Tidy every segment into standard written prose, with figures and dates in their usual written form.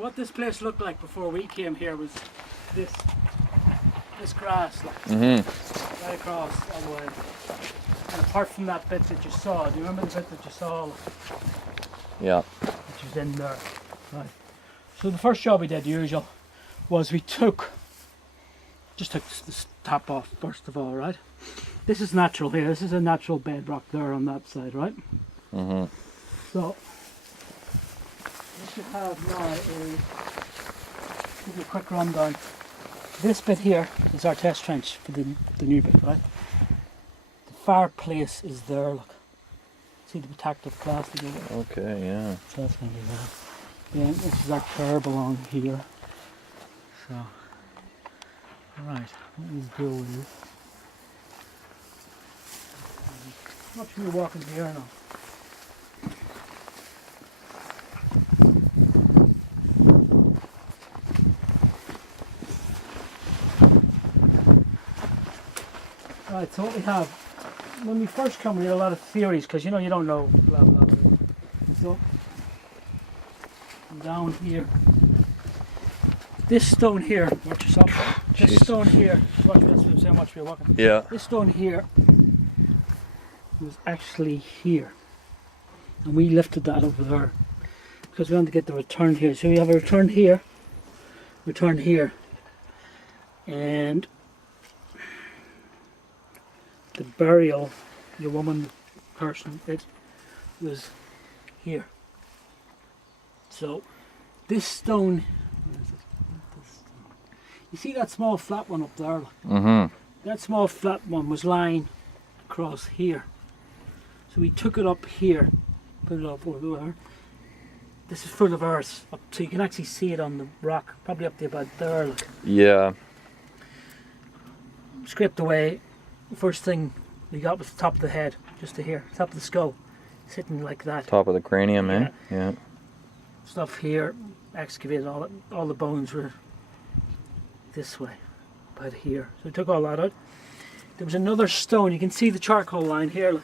what this place looked like before we came here was this grass, like, right across all the way. And apart from that bit that you saw, do you remember the bit that you saw? Yeah. Which was in there. Right. So the first job we did, usual, was we just took this top off first of all, right? This is natural here. This is a natural bedrock there on that side, right? So what you have now is, give you a quick rundown. This bit here is our test trench for the new bit, right? The fireplace is there, look. See the protective plastic over there? Okay, yeah. So that's going to be that. Yeah, this is our curb along here. So, alright, what we'll do is, watch me walking here now. Right, so what we have, when we first come we had a lot of theories because you don't know blah blah blah. So down here, this stone here, watch yourself. This stone here, watch me walking. Yeah. This stone here was actually here, and we lifted that over there because we wanted to get the return here. So we have a return here, and the burial, the woman person, it was here. So this stone, you see that small flat one up there? That small flat one was lying across here. So we took it up here, put it up over there. This is full of earth, up, so you can actually see it on the rock, probably up to about there. Look. Yeah. Scraped away. The first thing we got was the top of the head, just to here, top of the skull, sitting like that. Top of the cranium, eh? Yeah. Stuff here, excavated, all the bones were this way, about here. So we took all that out. There was another stone, you can see the charcoal line here, look,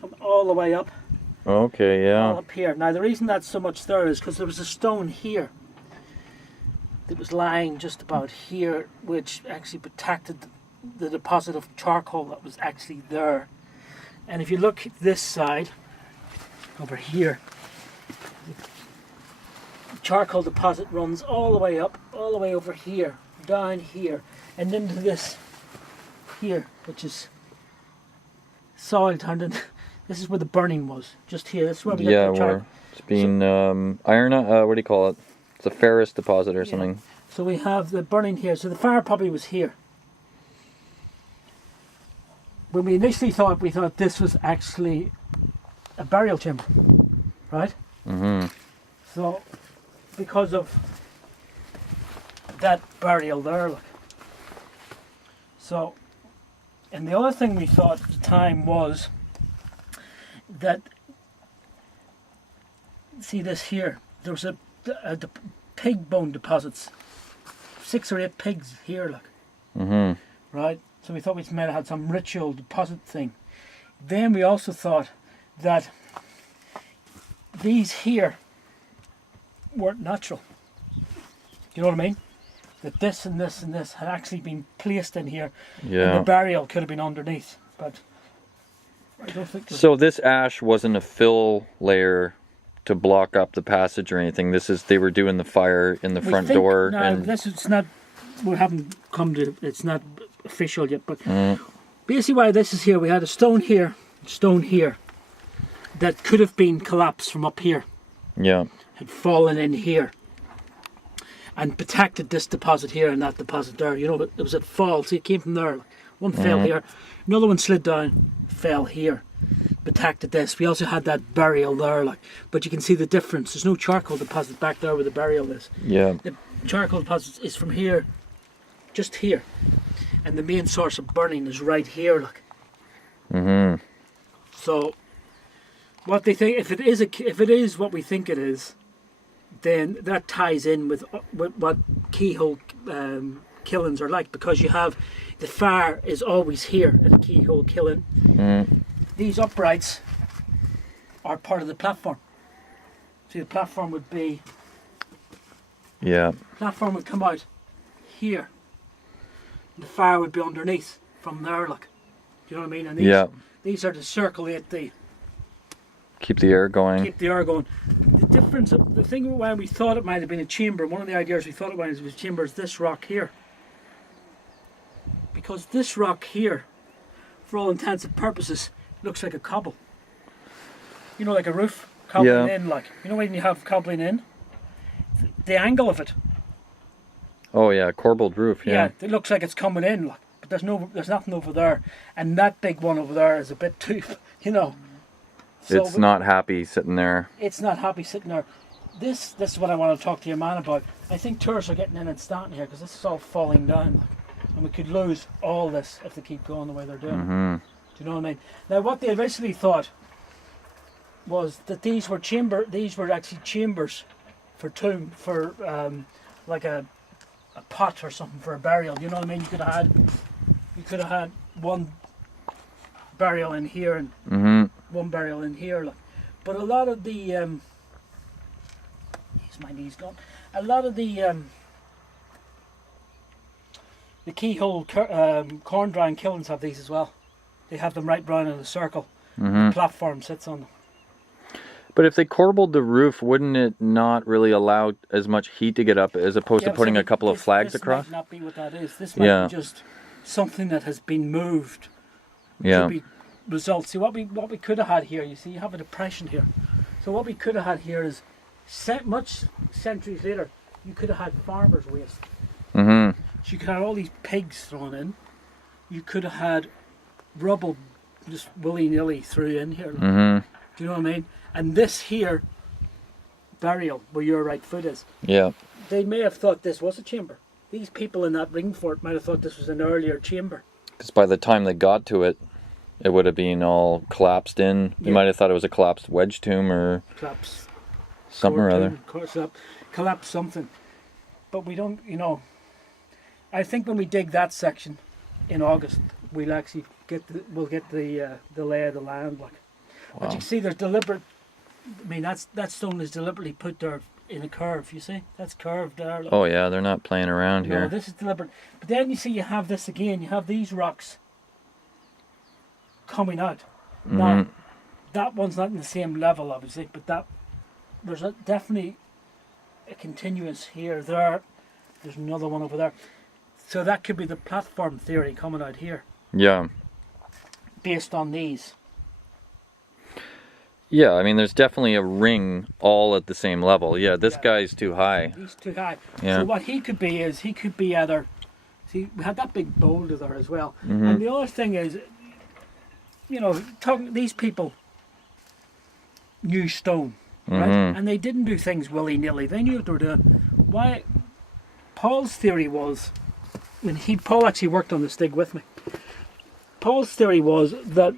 come all the way up. Okay, yeah. All up here. Now the reason that's so much there is because there was a stone here that was lying just about here, which actually protected the deposit of charcoal that was actually there. And if you look at this side over here, the charcoal deposit runs all the way up, all the way over here, down here, and into this here, which is soil turned in. This is where the burning was, just here. This is where we got the charcoal. Where it's been iron, what do you call it? It's a ferrous deposit or something. So we have the burning here. So the fire probably was here. When we initially thought, we thought this was actually a burial chamber, right? So, because of that burial there, look. So, and the other thing we thought at the time was that, see this here, there was a pig bone deposits, 6 or 8 pigs here, look. Right? So we thought we might have had some ritual deposit thing. Then we also thought that these here weren't natural. Do you know what I mean? That this and this and this had actually been placed in here, and the burial could have been underneath. But I don't think so. This ash wasn't a fill layer to block up the passage or anything. They were doing the fire in the front door. No, and this is not. We haven't come to. It's not official yet, but basically why this is here, we had a stone here, that could have been collapsed from up here. Yeah. Had fallen in here and protected this deposit here and that deposit there. You know, it was at fall, so it came from there. One fell here, another one slid down, fell here, protected this. We also had that burial there, like, but you can see the difference. There's no charcoal deposit back there where the burial is. Yeah. The charcoal deposit is from here, just here. And the main source of burning is right here, look. So, what they think, if it is what we think it is, then that ties in with what keyhole killings are like, because you have the fire is always here at a keyhole killing. These uprights are part of the platform. See, the platform would be Yeah. Platform would come out here. The fire would be underneath from there, like. Do you know what I mean? And these are to circulate the... Keep the air going. Keep the air going. The difference, the thing when we thought it might have been a chamber, one of the ideas we thought it was a chamber is this rock here. Because this rock here, for all intents and purposes, looks like a cobble. You know, like a roof cobbling in, like. You know when you have cobbling in? The angle of it. Oh yeah, corbelled roof, yeah. It looks like it's coming in, like. But there's nothing over there. And that big one over there is a bit too, you know. So it's not happy sitting there. It's not happy sitting there. This is what I want to talk to your man about. I think tourists are getting in and starting here because this is all falling down. And we could lose all this if they keep going the way they're doing. Mm-hmm. Do you know what I mean? Now what they originally thought was that these were actually chambers for tomb, for like a pot or something for a burial. You know what I mean? You could have had one burial in here and one burial in here. Like. But a lot of the my knee's gone. A lot of the keyhole corn drying kilns have these as well. They have them right round in a circle. The platform sits on them. But if they corbelled the roof, wouldn't it not really allow as much heat to get up as opposed to putting a couple of flags across? This might not be what that is. This might be just something that has been moved. Yeah. To be results. See what we could have had here. You see, you have a depression here. So what we could have had here is much centuries later. You could have had farmers' waste. So you could have all these pigs thrown in. You could have had rubble just willy-nilly through in here. Do you know what I mean? And this here, burial, where your right foot is. Yeah. They may have thought this was a chamber. These people in that ring fort might have thought this was an earlier chamber. Because by the time they got to it, it would have been all collapsed in. You might have thought it was a collapsed wedge tomb or something or other. Collapsed something. But we don't, you know, I think when we dig that section in August, we'll actually get the lay of the land. Like. Wow. But you can see there's deliberate, I mean, that stone is deliberately put there in a curve, you see? That's curved there. Like. Oh yeah, they're not playing around here. No, this is deliberate. But then you see you have this again, you have these rocks coming out. Now, that one's not in the same level, obviously, but there's definitely a continuous here, there's another one over there. So that could be the platform theory coming out here. Yeah. Based on these. Yeah, I mean, there's definitely a ring all at the same level. Yeah, this guy's too high. He's too high. Yeah. So what he could be is, he could be either, see, we had that big boulder there as well. And the other thing is, you know, these people knew stone, right? And they didn't do things willy-nilly. They knew what they were doing. Why? Paul's theory was, and Paul actually worked on this dig with me. Paul's theory was that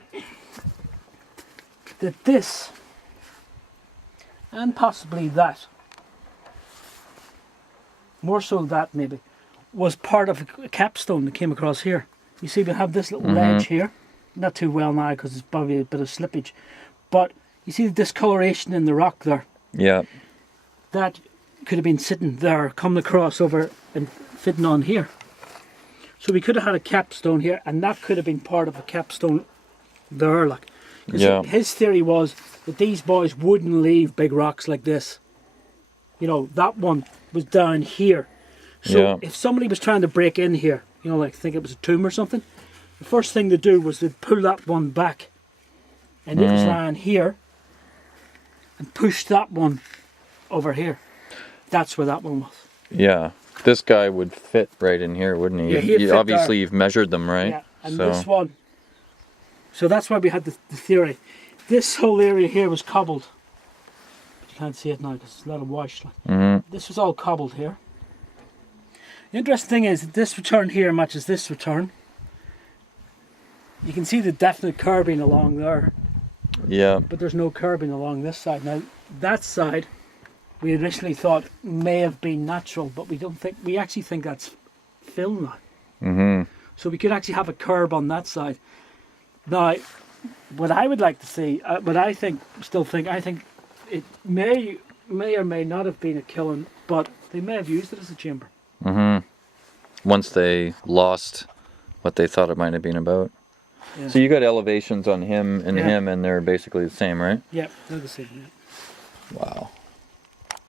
this, and possibly that, more so that maybe, was part of a capstone that came across here. You see, we have this little ledge here. Not too well now because it's probably a bit of slippage. But you see the discoloration in the rock there? Yeah. That could have been sitting there, coming across over and fitting on here. So we could have had a capstone here, and that could have been part of a capstone there, like. His theory was that these boys wouldn't leave big rocks like this. You know, that one was down here. So if somebody was trying to break in here, you know, like think it was a tomb or something, the first thing to do was to pull that one back. And it was lying here. And push that one over here. That's where that one was. Yeah. This guy would fit right in here, wouldn't he? Yeah, obviously, you've measured them, right? Yeah, and this one. So that's why we had the theory. This whole area here was cobbled. But you can't see it now because it's a lot of wash. This was all cobbled here. The interesting thing is that this return here matches this return. You can see the definite curbing along there. Yeah. But there's no curbing along this side. Now, that side, we initially thought may have been natural, but we actually think that's fill now. So we could actually have a curb on that side. Now, what I would like to see, I think it may may or may not have been a kiln, but they may have used it as a chamber. Mm-hmm. Once they lost what they thought it might have been about. Yeah. So you got elevations on him and Yeah. him, and they're basically the same, right? Yeah, they're the same. Yeah. Wow.